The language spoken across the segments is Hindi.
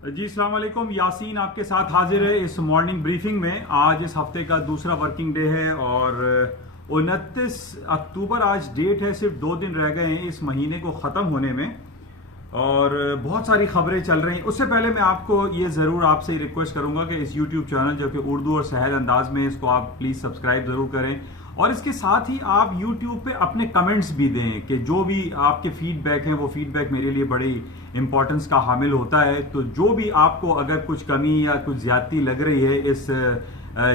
जी अस्सलाम वालेकुम। यासीन आपके साथ हाजिर है इस मॉर्निंग ब्रीफिंग में। आज इस हफ्ते का दूसरा वर्किंग डे है और 29 अक्टूबर आज डेट है। सिर्फ 2 दिन रह गए हैं इस महीने को ख़त्म होने में और बहुत सारी खबरें चल रही हैं। उससे पहले मैं आपको ये ज़रूर आपसे रिक्वेस्ट करूंगा कि इस यूट्यूब चैनल जो कि उर्दू और सहल अंदाज में, इसको आप प्लीज़ सब्सक्राइब ज़रूर करें और इसके साथ ही आप यूट्यूब पे अपने कमेंट्स भी दें कि जो भी आपके फीडबैक हैं वो फीडबैक मेरे लिए बड़ी इंपॉर्टेंस का हामिल होता है। तो जो भी आपको अगर कुछ कमी या कुछ ज्यादती लग रही है इस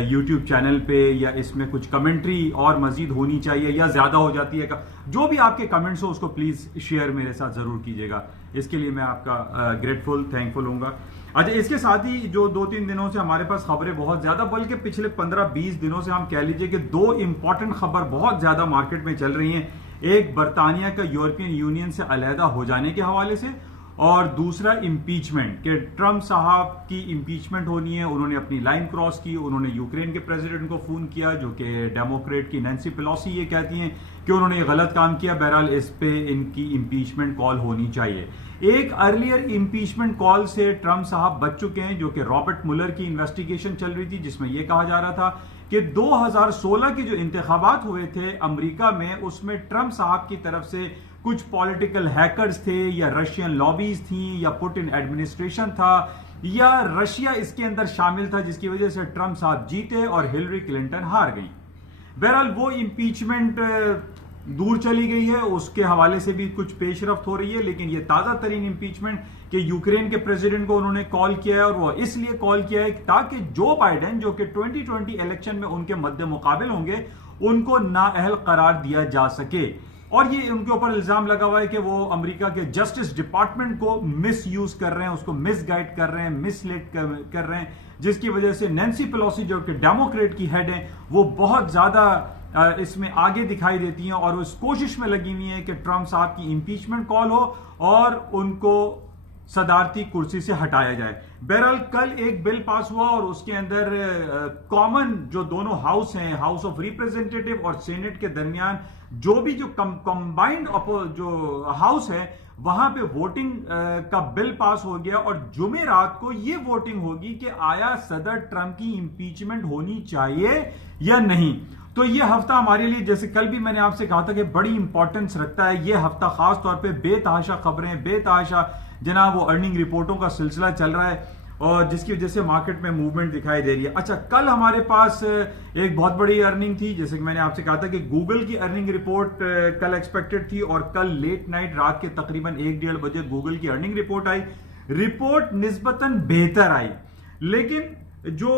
यूट्यूब चैनल पे या इसमें कुछ कमेंट्री और मजीद होनी चाहिए या ज्यादा हो जाती है, जो भी आपके कमेंट्स हो उसको प्लीज शेयर मेरे साथ जरूर कीजिएगा। इसके लिए मैं आपका ग्रेटफुल थैंकफुल हूँगा। अच्छा, इसके साथ ही जो 2-3 दिनों से हमारे पास खबरें बहुत ज्यादा, बल्कि पिछले 15-20 दिनों से हम कह लीजिए कि 2 इंपॉर्टेंट खबर बहुत ज्यादा मार्केट में चल रही हैं। एक बरतानिया का यूरोपियन यूनियन से अलहदा हो जाने के हवाले से और दूसरा इम्पीचमेंट के ट्रंप साहब की इम्पीचमेंट होनी है। उन्होंने अपनी लाइन क्रॉस की, उन्होंने यूक्रेन के प्रेसिडेंट को फोन किया जो कि डेमोक्रेट की नैन्सी पेलोसी ये कहती हैं कि उन्होंने ये गलत काम किया। बहरहाल इस पे इनकी इम्पीचमेंट कॉल होनी चाहिए। एक अर्लियर इम्पीचमेंट कॉल से ट्रंप साहब बच चुके हैं जो कि रॉबर्ट मुलर की इन्वेस्टिगेशन चल रही थी, जिसमें यह कहा जा रहा था कि 2016 के जो इंतखाबात हुए थे अमेरिका में, उसमें ट्रंप साहब की तरफ से कुछ पॉलिटिकल हैकर्स थे या रशियन लॉबीज थी या पुतिन एडमिनिस्ट्रेशन था या रशिया इसके अंदर शामिल था, जिसकी वजह से ट्रंप साहब जीते और हिलरी क्लिंटन हार गई। बहरहाल वो इम्पीचमेंट दूर चली गई है, उसके हवाले से भी कुछ पेशरफ्त हो रही है। लेकिन ये ताजा तरीन इम्पीचमेंट कि यूक्रेन के प्रेसिडेंट को उन्होंने कॉल किया है और वो इसलिए कॉल किया है ताकि जो बाइडेन जो कि 2020 इलेक्शन में उनके मद्दे मुकाबिल होंगे उनको नाअहल करार दिया जा सके। और ये उनके ऊपर इल्जाम लगा हुआ है कि वो अमेरिका के जस्टिस डिपार्टमेंट को मिस यूज कर रहे हैं, उसको मिसगाइड कर रहे हैं, मिसलीड कर रहे हैं, जिसकी वजह से नैन्सी पेलोसी जो कि डेमोक्रेट की हेड है वो बहुत ज्यादा इसमें आगे दिखाई देती हैं और उस कोशिश में लगी हुई है कि ट्रंप साहब की इंपीचमेंट कॉल हो और उनको सदारती कुर्सी से हटाया जाए। बहरहाल कल एक बिल पास हुआ और उसके अंदर कॉमन जो दोनों हाउस हैं, हाउस ऑफ रिप्रेजेंटेटिव और सेनेट के दरमियान जो भी जो कंबाइंड जो हाउस है वहां पे वोटिंग का बिल पास हो गया और जुमेरात को ये वोटिंग होगी कि आया सदर ट्रंप की इंपीचमेंट होनी चाहिए या नहीं। तो ये हफ्ता हमारे लिए, जैसे कल भी मैंने आपसे कहा था कि बड़ी इंपॉर्टेंस रखता है। ये हफ्ता खास तौर पे बेतहाशा खबरें, बेतहाशा जनाब वो अर्निंग रिपोर्टों का सिलसिला चल रहा है और जिसकी वजह से मार्केट में मूवमेंट दिखाई दे रही है। अच्छा, कल हमारे पास एक बहुत बड़ी अर्निंग थी, जैसे कि मैंने आपसे कहा था कि गूगल की अर्निंग रिपोर्ट कल एक्सपेक्टेड थी और कल लेट नाइट रात के तकरीबन 1-1:30 बजे गूगल की अर्निंग रिपोर्ट आई। रिपोर्ट निस्बतन बेहतर आई, लेकिन जो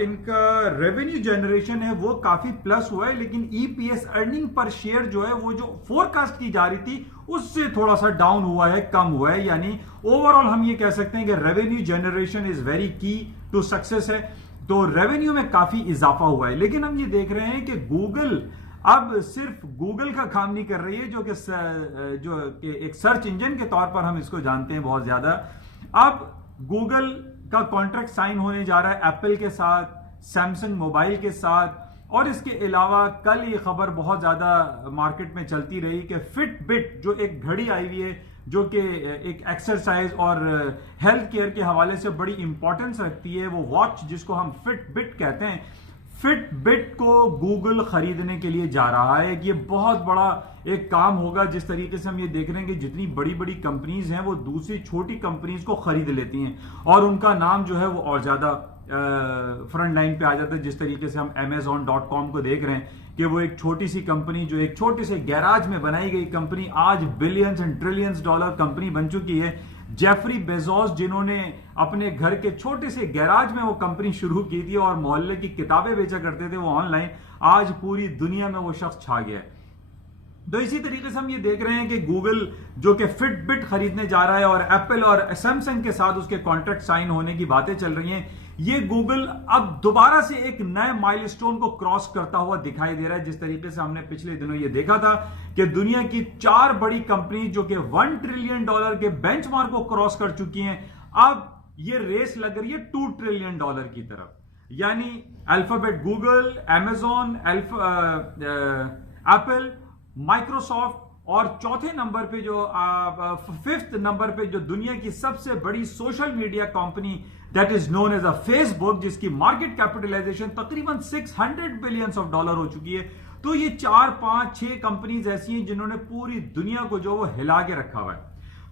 इनका रेवेन्यू जनरेशन है वो काफी प्लस हुआ है, लेकिन ईपीएस अर्निंग पर शेयर जो है वो जो फोरकास्ट की जा रही थी उससे थोड़ा सा डाउन हुआ है, कम हुआ है। यानी ओवरऑल हम ये कह सकते हैं कि रेवेन्यू जनरेशन इज वेरी की टू सक्सेस है, तो रेवेन्यू में काफी इजाफा हुआ है। लेकिन हम ये देख रहे हैं कि गूगल अब सिर्फ गूगल का काम नहीं कर रही है, जो कि एक सर्च इंजन के तौर पर हम इसको जानते हैं बहुत ज्यादा। अब गूगल का कॉन्ट्रैक्ट साइन होने जा रहा है एप्पल के साथ, सैमसंग मोबाइल के साथ, और इसके अलावा कल ये खबर बहुत ज्यादा मार्केट में चलती रही कि फिटबिट जो एक घड़ी आई हुई है जो कि एक एक्सरसाइज और हेल्थ केयर के हवाले से बड़ी इंपॉर्टेंस रखती है, वो वॉच जिसको हम फिटबिट कहते हैं, फिटबिट को गूगल खरीदने के लिए जा रहा है। ये बहुत बड़ा एक काम होगा। जिस तरीके से हम ये देख रहे हैं कि जितनी बड़ी बड़ी कंपनीज हैं वो दूसरी छोटी कंपनीज को खरीद लेती हैं और उनका नाम जो है वो और ज्यादा फ्रंट लाइन पे आ जाता है। जिस तरीके से हम Amazon.com को देख रहे हैं कि वो एक छोटी सी कंपनी, जो एक छोटे से गैराज में बनाई गई कंपनी, आज billions and trillions dollar company बन चुकी है। जेफरी बेजोस जिन्होंने अपने घर के छोटे से गैराज में वो कंपनी शुरू की थी और मोहल्ले की किताबें बेचा करते थे वो ऑनलाइन, आज पूरी दुनिया में वो शख्स छा गया है। तो इसी तरीके से हम ये देख रहे हैं कि गूगल जो कि फिटबिट खरीदने जा रहा है और एप्पल और सैमसंग के साथ उसके कॉन्ट्रैक्ट साइन होने की बातें चल रही हैं। ये गूगल अब दोबारा से एक नए माइलस्टोन को क्रॉस करता हुआ दिखाई दे रहा है। जिस तरीके से हमने पिछले दिनों ये देखा था कि दुनिया की 4 बड़ी कंपनी जो कि $1 ट्रिलियन के बेंचमार्क को क्रॉस कर चुकी हैं, अब ये रेस लग रही है $2 ट्रिलियन की तरफ। यानी alphabet, Google, Amazon, Apple, Microsoft और चौथे नंबर पे जो फिफ्थ नंबर पे जो दुनिया की सबसे बड़ी social media company that is known as a Facebook, जिसकी मार्केट कैपिटलाइजेशन तकरीबन $600 बिलियन हो चुकी है। तो ये 4, 5, 6 कंपनीज ऐसी हैं जिन्होंने पूरी दुनिया को जो वो हिला के रखा हुआ है।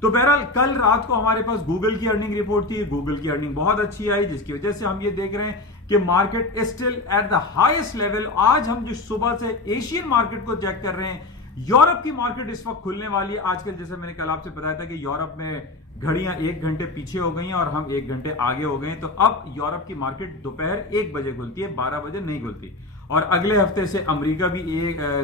तो बहरहाल कल रात को हमारे पास गूगल की अर्निंग रिपोर्ट थी। गूगल की अर्निंग बहुत अच्छी आई, जिसकी वजह से हम ये देख रहे हैं कि market still at the highest level. आज हम जो सुबह से एशियन मार्केट को चेक कर रहे हैं, यूरोप की मार्केट इस वक्त खुलने वाली है। आजकल जैसे मैंने कल आपसे बताया था कि यूरोप में घड़ियां 1 घंटे पीछे हो गई हैं और हम 1 घंटे आगे हो गए हैं। तो अब यूरोप की मार्केट दोपहर 1 बजे खुलती है, 12 बजे नहीं खुलती। और अगले हफ्ते से अमेरिका भी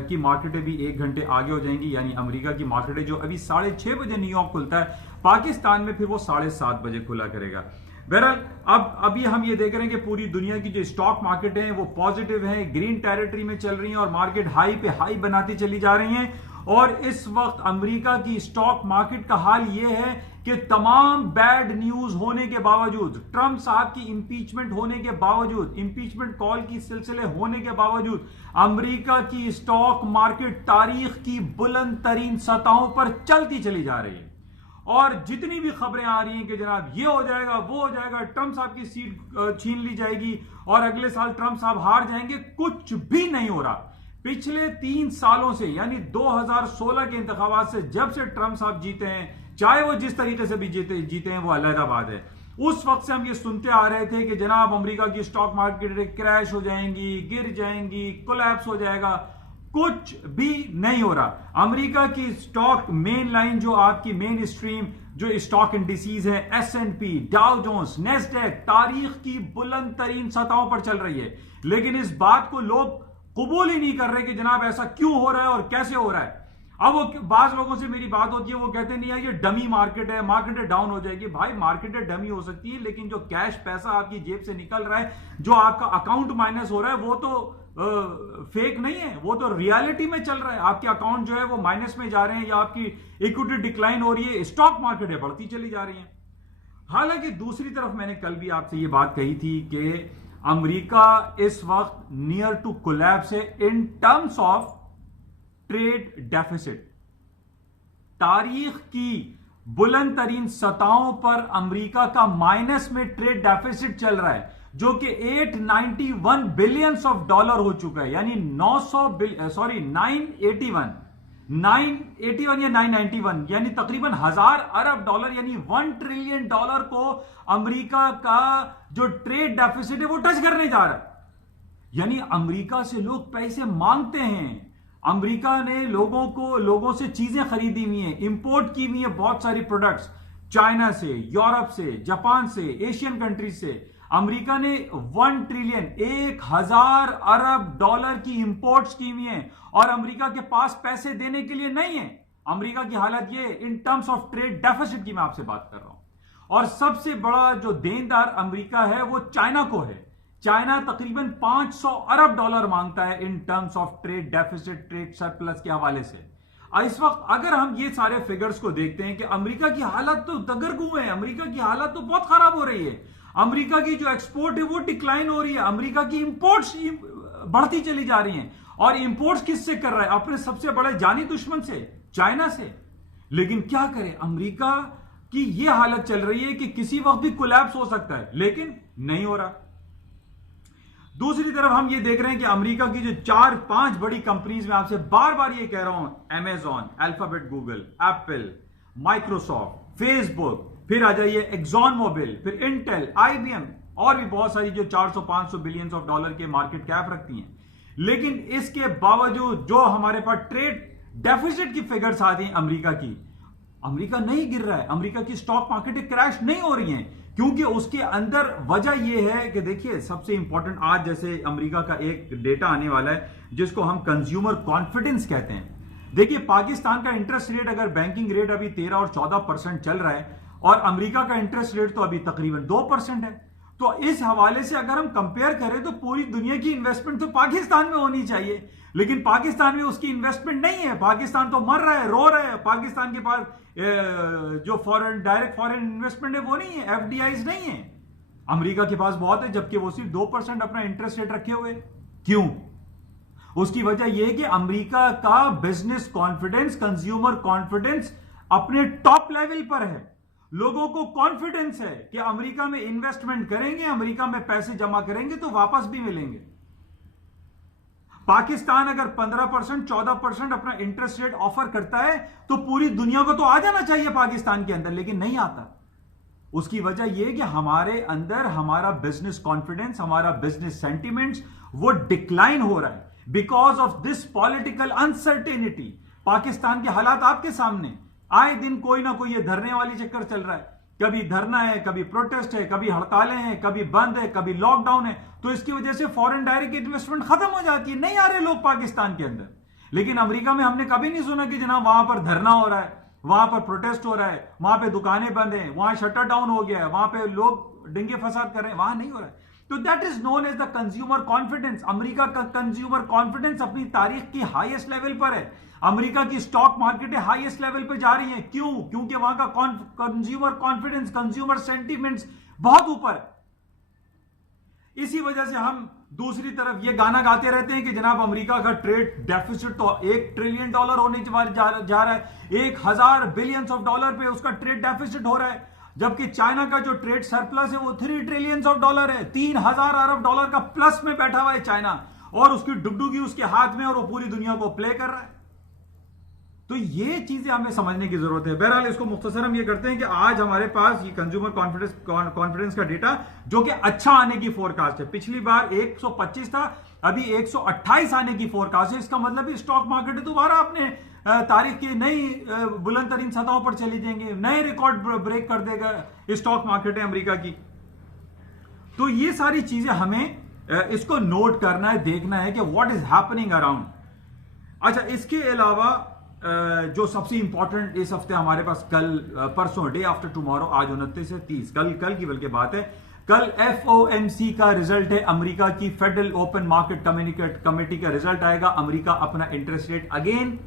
की मार्केटें भी 1 घंटे आगे हो जाएंगी, यानी अमेरिका की मार्केटें जो अभी 6:30 बजे न्यूयॉर्क खुलता है, पाकिस्तान में फिर वो 7:30 बजे खुला करेगा। बहरहाल अब अभी हम ये देख रहे हैं कि पूरी दुनिया की जो स्टॉक मार्केट है वो पॉजिटिव है, ग्रीन टेरिटरी में चल रही हैं और मार्केट हाई पे हाई बनाती चली जा रही हैं। और इस वक्त अमेरिका की स्टॉक मार्केट का हाल यह है कि तमाम बैड न्यूज होने के बावजूद, ट्रंप साहब की इंपीचमेंट होने के बावजूद, इंपीचमेंट कॉल की सिलसिले होने के बावजूद, अमेरिका की स्टॉक मार्केट तारीख की बुलंद तरीन सतहों पर चलती चली जा रही है। और जितनी भी खबरें आ रही हैं कि जनाब ये हो जाएगा, वो हो जाएगा, ट्रंप साहब की सीट छीन ली जाएगी और अगले साल ट्रंप साहब हार जाएंगे, कुछ भी नहीं हो रहा। पिछले 3 सालों से, यानी 2016 के इंतखाबात से, जब से ट्रंप साहब जीते हैं, चाहे वो जिस तरीके से भी जीते हैं वो अलग बात है, उस वक्त से हम ये सुनते आ रहे थे कि जनाब अमेरिका की स्टॉक मार्केट क्रैश हो जाएंगी, गिर जाएंगी, कोलैप्स हो जाएगा। कुछ भी नहीं हो रहा। अमेरिका की स्टॉक मेन लाइन, जो आपकी मेन स्ट्रीम जो स्टॉक इंडिसीज है, S&P, डाउ जोन्स, नेस्डैक, तारीख की बुलंद तरीन सतहों पर चल रही है। लेकिन इस बात को लोग कबूल ही नहीं कर रहे कि जनाब ऐसा क्यों हो रहा है और कैसे हो रहा है। अब वो बाज लोगों से मेरी बात होती है, वो कहते नहीं है ये डमी मार्केट है, मार्केट डाउन हो जाएगी। भाई मार्केट डमी हो सकती है, लेकिन जो कैश पैसा आपकी जेब से निकल रहा है, जो आपका अकाउंट माइनस हो रहा है, वो तो फेक नहीं है, वो तो रियलिटी में चल रहा है। आपके अकाउंट जो है वो माइनस में जा रहे हैं या आपकी इक्विटी डिक्लाइन हो रही है, स्टॉक मार्केट बढ़ती चली जा रही है। हालांकि दूसरी तरफ मैंने कल भी आपसे ये बात कही थी कि अमेरिका इस वक्त नियर टू कोलैप्स है in terms of trade deficit. तारीख की बुलंद तरीन सतहों पर अमेरिका का माइनस में ट्रेड डेफिसिट चल रहा है, जो कि $891 बिलियन हो चुका है, यानी 981 या 991, यानी तकरीबन $1,000 अरब, यानी $1 ट्रिलियन को अमेरिका का जो ट्रेड डेफिसिट है वो टच करने जा रहा है। यानी अमेरिका से लोग पैसे मांगते हैं। अमेरिका ने लोगों से चीजें खरीदी हुई हैं, इंपोर्ट की हुई है बहुत सारी प्रोडक्ट्स, चाइना से, यूरोप से, जापान से, एशियन कंट्रीज से। अमेरिका ने 1 ट्रिलियन, 1,000 अरब डॉलर की इंपोर्ट्स की हुई है और अमेरिका के पास पैसे देने के लिए नहीं है। अमेरिका की हालत ये in terms of trade deficit की मैं आपसे बात कर रहा हूं। और सबसे बड़ा जो देनदार अमेरिका है वो चाइना को है। चाइना तकरीबन $500 अरब मांगता है in terms of trade deficit, trade surplus के हवाले से। इस वक्त अगर हम ये सारे फिगर्स को देखते हैं कि अमेरिका की हालत तो दगरगू है, अमेरिका की हालत तो बहुत खराब हो रही है। अमेरिका की जो एक्सपोर्ट है वो डिक्लाइन हो रही है, अमेरिका की इंपोर्ट्स बढ़ती चली जा रही हैं। और इंपोर्ट्स किससे कर रहा है? अपने सबसे बड़े जानी दुश्मन से, चाइना से। लेकिन क्या करें, अमेरिका की ये हालत चल रही है कि किसी वक्त भी कोलैप्स हो सकता है, लेकिन नहीं हो रहा। दूसरी तरफ हम ये देख रहे हैं कि अमेरिका की जो 4-5 बड़ी कंपनीज में आपसे बार बार ये कह रहा हूं, Amazon, alphabet, Google, Apple, Microsoft, Facebook, फिर आ जाइए एक्सॉन मोबिल, फिर इंटेल, IBM और भी बहुत सारी जो 400-500 बिलियन के मार्केट कैप रखती हैं। लेकिन इसके बावजूद जो हमारे पास ट्रेड डेफिसिट की फिगर्स आती हैं अमेरिका की, अमेरिका नहीं गिर रहा है, अमेरिका की स्टॉक मार्केट क्रैश नहीं हो रही हैं, क्योंकि उसके अंदर वजह यह है कि देखिए सबसे इंपॉर्टेंट, आज जैसे अमेरिका का एक डेटा आने वाला है जिसको हम कंज्यूमर कॉन्फिडेंस कहते हैं। देखिए पाकिस्तान का इंटरेस्ट रेट, अगर बैंकिंग रेट अभी 13 और 14% चल रहा है और अमेरिका का इंटरेस्ट रेट तो अभी तकरीबन 2% है, तो इस हवाले से अगर हम कंपेयर करें तो पूरी दुनिया की इन्वेस्टमेंट तो पाकिस्तान में होनी चाहिए, लेकिन पाकिस्तान में उसकी इन्वेस्टमेंट नहीं है। पाकिस्तान तो मर रहा है, रो रहा है। पाकिस्तान के पास जो डायरेक्ट फॉरेन इन्वेस्टमेंट है वो नहीं है, FDIs नहीं है। अमेरिका के पास बहुत है, जबकि वो सिर्फ 2% अपना इंटरेस्ट रेट रखे हुए। क्यों? उसकी वजह यह है कि अमेरिका का बिजनेस कॉन्फिडेंस, कंज्यूमर कॉन्फिडेंस अपने टॉप लेवल पर है। लोगों को कॉन्फिडेंस है कि अमेरिका में इन्वेस्टमेंट करेंगे, अमेरिका में पैसे जमा करेंगे तो वापस भी मिलेंगे। पाकिस्तान अगर 15%, 14% अपना इंटरेस्ट रेट ऑफर करता है तो पूरी दुनिया को तो आ जाना चाहिए पाकिस्तान के अंदर, लेकिन नहीं आता। उसकी वजह यह कि हमारे अंदर हमारा बिजनेस कॉन्फिडेंस, हमारा बिजनेस सेंटिमेंट्स वो डिक्लाइन हो रहा है because of this political uncertainty. Pakistan के हालात आपके सामने, आए दिन कोई ना कोई ये धरने वाली चक्कर चल रहा है। कभी धरना है, कभी प्रोटेस्ट है, कभी हड़तालें हैं, कभी बंद है, कभी लॉकडाउन है। तो इसकी वजह से फॉरेन डायरेक्ट इन्वेस्टमेंट खत्म हो जाती है, नहीं आ रहे लोग पाकिस्तान के अंदर। लेकिन अमेरिका में हमने कभी नहीं सुना कि जनाब वहां पर धरना हो रहा है, वहां पर प्रोटेस्ट हो रहा है, वहां पे दुकानें बंद हैं, वहां शटर डाउन हो गया है, वहां पे लोग दंगे फसाद कर रहे हैं, वहां नहीं हो रहा है। तो that is known as the consumer confidence. America का कंज्यूमर कॉन्फिडेंस अपनी तारीख की हाईएस्ट लेवल पर है। अमेरिका की स्टॉक मार्केटें हाईएस्ट लेवल पे जा रही हैं। क्यों? क्योंकि वहां का कंज्यूमर कॉन्फिडेंस, कंज्यूमर सेंटिमेंट्स बहुत ऊपर है। इसी वजह से हम दूसरी तरफ ये गाना गाते रहते हैं कि जनाब अमेरिका का ट्रेड डेफिसिट तो $1 ट्रिलियन होने जा रहा है, 1000 बिलियन ऑफ डॉलर पे उसका ट्रेड डेफिसिट हो रहा है। जबकि चाइना का जो ट्रेड सरप्लस है वो $3 ट्रिलियन है, 3000 अरब डॉलर का प्लस में बैठा हुआ है चाइना, और उसकी डुगडुगी उसके हाथ में और वो पूरी दुनिया को प्ले कर रहा है। तो ये चीजें हमें समझने की जरूरत है। बहरहाल इसको मुख्तसर हम ये करते हैं कि आज हमारे पास ये कंज्यूमर कॉन्फिडेंस का डेटा जो कि अच्छा आने की फोरकास्ट है। पिछली बार 125 था, अभी 128 आने की फोरकास्ट है। इसका मतलब स्टॉक मार्केट दोबारा अपने तारीख की नई बुलंद तरीन सतहों पर चली जाएंगे, नए रिकॉर्ड ब्रेक कर देगा स्टॉक मार्केट है अमेरिका की। तो ये सारी चीजें हमें इसको नोट करना है, देखना है कि व्हाट इज हैपनिंग अराउंड। अच्छा, इसके अलावा जो सबसे इंपॉर्टेंट इस हफ्ते हमारे पास कल परसों डे आफ्टर टुमारो, आज 29 से 30, कल की बल्कि बात है, कल FOMC का रिजल्ट है, अमेरिका की फेडरल ओपन मार्केट कमेटी का रिजल्ट आएगा। अमेरिका अपना इंटरेस्ट रेट अगेन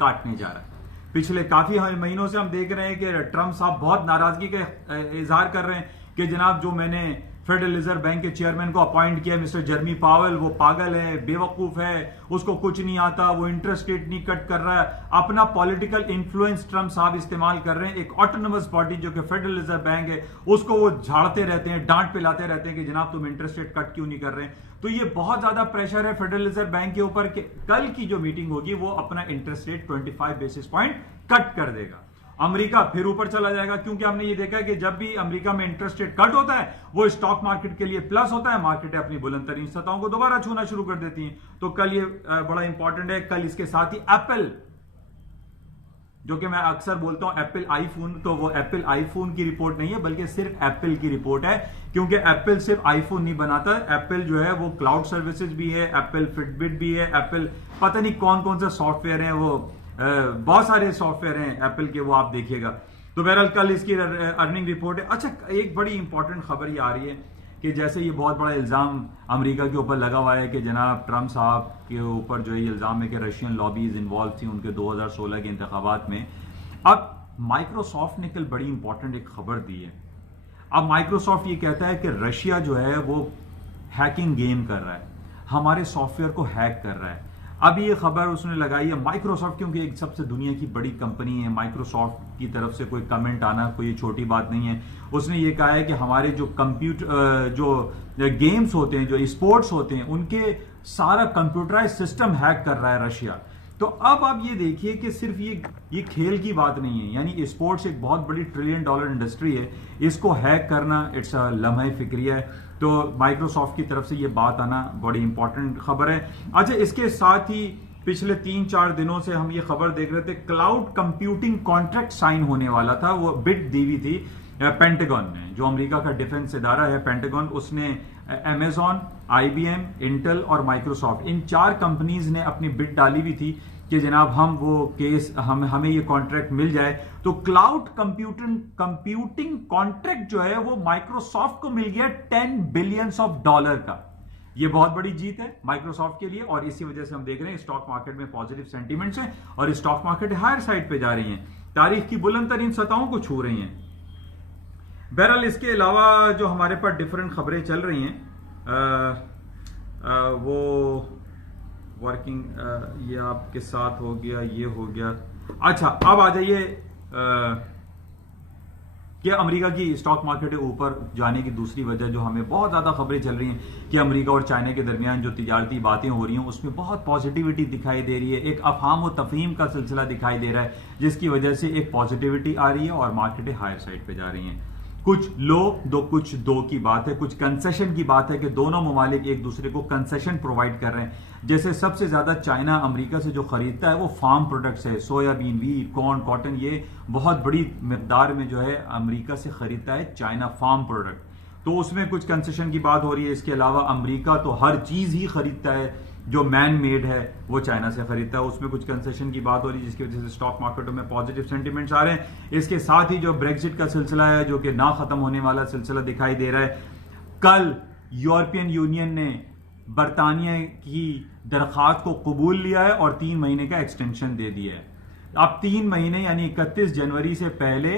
काटने जा रहा है। पिछले काफी महीनों से हम देख रहे हैं कि ट्रंप साहब बहुत नाराजगी का इजहार कर रहे हैं कि जनाब जो मैंने फेडरल रिजर्व बैंक के चेयरमैन को अपॉइंट किया मिस्टर जेरमी पावेल, वो पागल है, बेवकूफ है, उसको कुछ नहीं आता, वो इंटरेस्ट रेट नहीं कट कर रहा है। अपना पॉलिटिकल इंफ्लुएंस ट्रंप साहब इस्तेमाल कर रहे हैं। एक ऑटोनोमस बॉडी जो कि फेडरल रिजर्व बैंक है उसको वो झाड़ते रहते हैं, डांट पिलाते रहते हैं कि जनाब तुम इंटरेस्ट रेट कट क्यों नहीं कर रहे हैं। तो ये बहुत ज्यादा प्रेशर है फेडरल रिजर्व बैंक के ऊपर कि कल की जो मीटिंग होगी वो अपना interest rate 25 basis point cut कर देगा। अमेरिका फिर ऊपर चला जाएगा, क्योंकि हमने ये देखा है कि जब भी अमेरिका में इंटरेस्ट रेट कट होता है वो स्टॉक मार्केट के लिए प्लस होता है, मार्केटें अपनी बुलंद तरीन सतहों को दोबारा छूना शुरू कर देती हैं। तो कल ये बड़ा इंपॉर्टेंट है। कल इसके साथ ही एप्पल, जो कि मैं अक्सर बोलता हूं एप्पल आईफोन, तो वो एप्पल आईफोन की रिपोर्ट नहीं है बल्कि सिर्फ एप्पल की रिपोर्ट है, क्योंकि एप्पल सिर्फ आईफोन नहीं बनाता। एप्पल जो है वो क्लाउड सर्विसेज भी है, एप्पल फिटबिट भी है, एप्पल पता नहीं कौन कौन से सॉफ्टवेयर हैं, वो बहुत सारे सॉफ्टवेयर हैं एप्पल के, वो आप देखिएगा। तो बहरहाल कल इसकी अर्निंग रिपोर्ट है। अच्छा, एक बड़ी इंपॉर्टेंट खबर ये आ रही है कि जैसे ये बहुत बड़ा इल्जाम अमेरिका के ऊपर लगा हुआ है कि जनाब ट्रंप साहब के ऊपर जो ये इल्जाम है कि रशियन लॉबीज इन्वॉल्व थी उनके 2016 के इंतखाबात में। अब माइक्रोसॉफ्ट ने कल बड़ी इंपॉर्टेंट एक खबर दी है। अब माइक्रोसॉफ्ट ये कहता है कि रशिया जो है वो हैकिंग गेम कर रहा है, हमारे सॉफ्टवेयर को हैक कर रहा है। अब ये खबर उसने लगाई है माइक्रोसॉफ्ट, क्योंकि एक सबसे दुनिया की बड़ी कंपनी है, माइक्रोसॉफ्ट की तरफ से कोई कमेंट आना कोई छोटी बात नहीं है। उसने ये कहा है कि हमारे जो जो गेम्स होते हैं, जो स्पोर्ट्स होते हैं, उनके सारा कंप्यूटराइज सिस्टम हैक कर रहा है रशिया। तो अब आप ये देखिए कि सिर्फ ये खेल की बात नहीं है, यानी स्पोर्ट्स एक बहुत बड़ी $1 ट्रिलियन इंडस्ट्री है, इसको हैक करना इट्स अ लम्हा फिक्रिया है। तो माइक्रोसॉफ्ट की तरफ से ये बात आना बड़ी इंपॉर्टेंट खबर है। अच्छा, इसके साथ ही पिछले 3-4 दिनों से हम ये खबर देख रहे थे, क्लाउड कंप्यूटिंग कॉन्ट्रैक्ट साइन होने वाला था, वो बिड दी हुई थी पेंटागन ने, जो अमेरिका का डिफेंस इदारा है पेंटागन, उसने अमेजॉन, IBM, इंटेल और माइक्रोसॉफ्ट, इन 4 कंपनीज ने अपनी बिड डाली हुई थी कि जनाब हम वो केस हमें ये कॉन्ट्रैक्ट मिल जाए। तो क्लाउड कंप्यूटिंग कॉन्ट्रैक्ट जो है वो माइक्रोसॉफ्ट को मिल गया $10 बिलियन का। ये बहुत बड़ी जीत है माइक्रोसॉफ्ट के लिए, और इसी वजह से हम देख रहे हैं स्टॉक मार्केट में पॉजिटिव सेंटीमेंट्स हैं और स्टॉक मार्केट हायर साइड पे जा रही हैं, तारीख की बुलंद तरीन सतहों को छू रही हैं। बहरहाल इसके अलावा जो हमारे पास डिफरेंट खबरें चल रही हैं वो वर्किंग ये आपके साथ हो गया, ये हो गया। अच्छा, अब आ जाइए कि अमेरिका की स्टॉक मार्केट ऊपर जाने की दूसरी वजह जो हमें बहुत ज्यादा खबरें चल रही हैं कि अमेरिका और चाइना के दरमियान जो तिजारती बातें हो रही हैं उसमें बहुत पॉजिटिविटी दिखाई दे रही है, एक अफहाम व तफहीम का सिलसिला दिखाई दे रहा है, जिसकी वजह से एक पॉजिटिविटी आ रही है और मार्केटें हायर साइड पे जा रही हैं। कुछ लो कुछ दो की बात है, कुछ कंसेशन की बात है कि दोनों ममालिक एक दूसरे को कंसेशन प्रोवाइड कर रहे हैं। जैसे सबसे ज्यादा चाइना अमेरिका से जो खरीदता है वो फार्म प्रोडक्ट्स है, सोयाबीन, वीट, कॉर्न, कॉटन, ये बहुत बड़ी मिकदार में जो है अमेरिका से खरीदता है चाइना फार्म प्रोडक्ट, तो उसमें कुछ कंसेशन की बात हो रही है। इसके अलावा अमेरिका तो हर चीज ही खरीदता है जो मैन मेड है वो चाइना से खरीदता है, उसमें कुछ कंसेशन की बात हो रही है, जिसकी वजह से स्टॉक मार्केटों में पॉजिटिव सेंटिमेंट्स आ रहे हैं। इसके साथ ही जो ब्रेक्जिट का सिलसिला है जो कि ना खत्म होने वाला सिलसिला दिखाई दे रहा है। कल यूरोपियन यूनियन ने बरतानिया की दरखास्त को कबूल लिया है और 3 महीने का एक्सटेंशन दे दिया है। अब 3 महीने यानी 31 जनवरी से पहले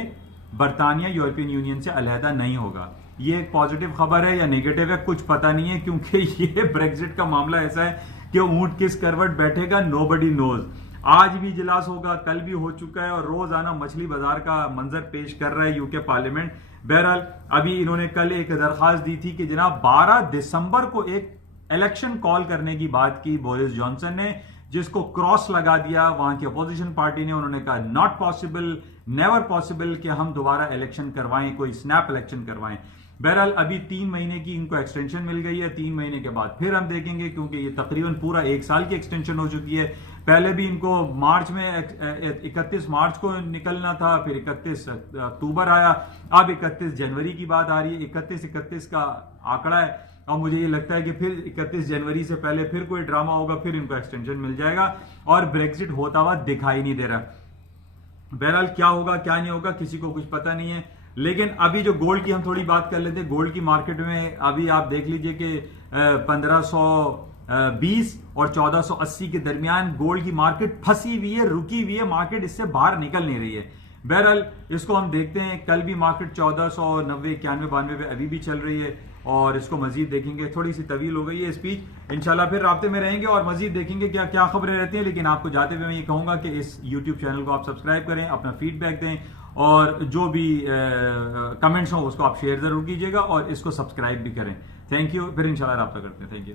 बरतानिया यूरोपियन यूनियन से अलहदा नहीं होगा। ये एक पॉजिटिव खबर है या नेगेटिव है कुछ पता नहीं है, क्योंकि ये ब्रेक्जिट का मामला ऐसा है कि ऊंट किस करवट बैठेगा नोबडी नोज। आज भी इजलास होगा, कल भी हो चुका है और रोजाना मछली बाजार का मंजर पेश कर रहा है यूके पार्लियामेंट। बहरहाल अभी इन्होंने कल एक दरखास्त दी थी कि जनाब 12 दिसंबर को एक इलेक्शन कॉल करने की बात की बोरिस जॉनसन ने, जिसको क्रॉस लगा दिया वहां की अपोजिशन पार्टी ने। उन्होंने कहा नॉट पॉसिबल, नेवर पॉसिबल कि हम दोबारा इलेक्शन करवाएं, कोई स्नैप इलेक्शन करवाएं। बहरहाल अभी 3 महीने की इनको एक्सटेंशन मिल गई है, 3 महीने के बाद फिर हम देखेंगे, क्योंकि ये तकरीबन पूरा 1 साल की एक्सटेंशन हो चुकी है। पहले भी इनको मार्च में 31 मार्च को निकलना था, फिर 31 अक्टूबर आया, अब 31 जनवरी की बात आ रही है। 31 का आंकड़ा है और मुझे ये लगता है कि फिर 31 जनवरी से पहले फिर कोई ड्रामा होगा, फिर इनको एक्सटेंशन मिल जाएगा और ब्रेक्जिट होता हुआ दिखाई नहीं दे रहा। बहरहाल क्या होगा क्या नहीं होगा किसी को कुछ पता नहीं है। लेकिन अभी जो गोल्ड की हम थोड़ी बात कर लेते हैं, गोल्ड की मार्केट में अभी आप देख लीजिए कि 1520 और 1480 के दरमियान गोल्ड की मार्केट फंसी हुई है, रुकी हुई है, मार्केट इससे बाहर निकल नहीं रही है। बहरहाल इसको हम देखते हैं, कल भी मार्केट 1490, 91, 92 पे अभी भी चल रही है और इसको मजीद देखेंगे। थोड़ी सी तवील हो गई है स्पीच, इंशाल्लाह फिर राब्ते में रहेंगे और मजीद देखेंगे क्या क्या खबरें रहती हैं। लेकिन आपको जाते हुए मैं ये कहूंगा कि इस यूट्यूब चैनल को आप सब्सक्राइब करें, अपना फीडबैक दें और जो भी कमेंट्स हो उसको आप शेयर जरूर कीजिएगा और इसको सब्सक्राइब भी करें। थैंक यू, फिर इंशाल्लाह राब्ता करते हैं। Thank you.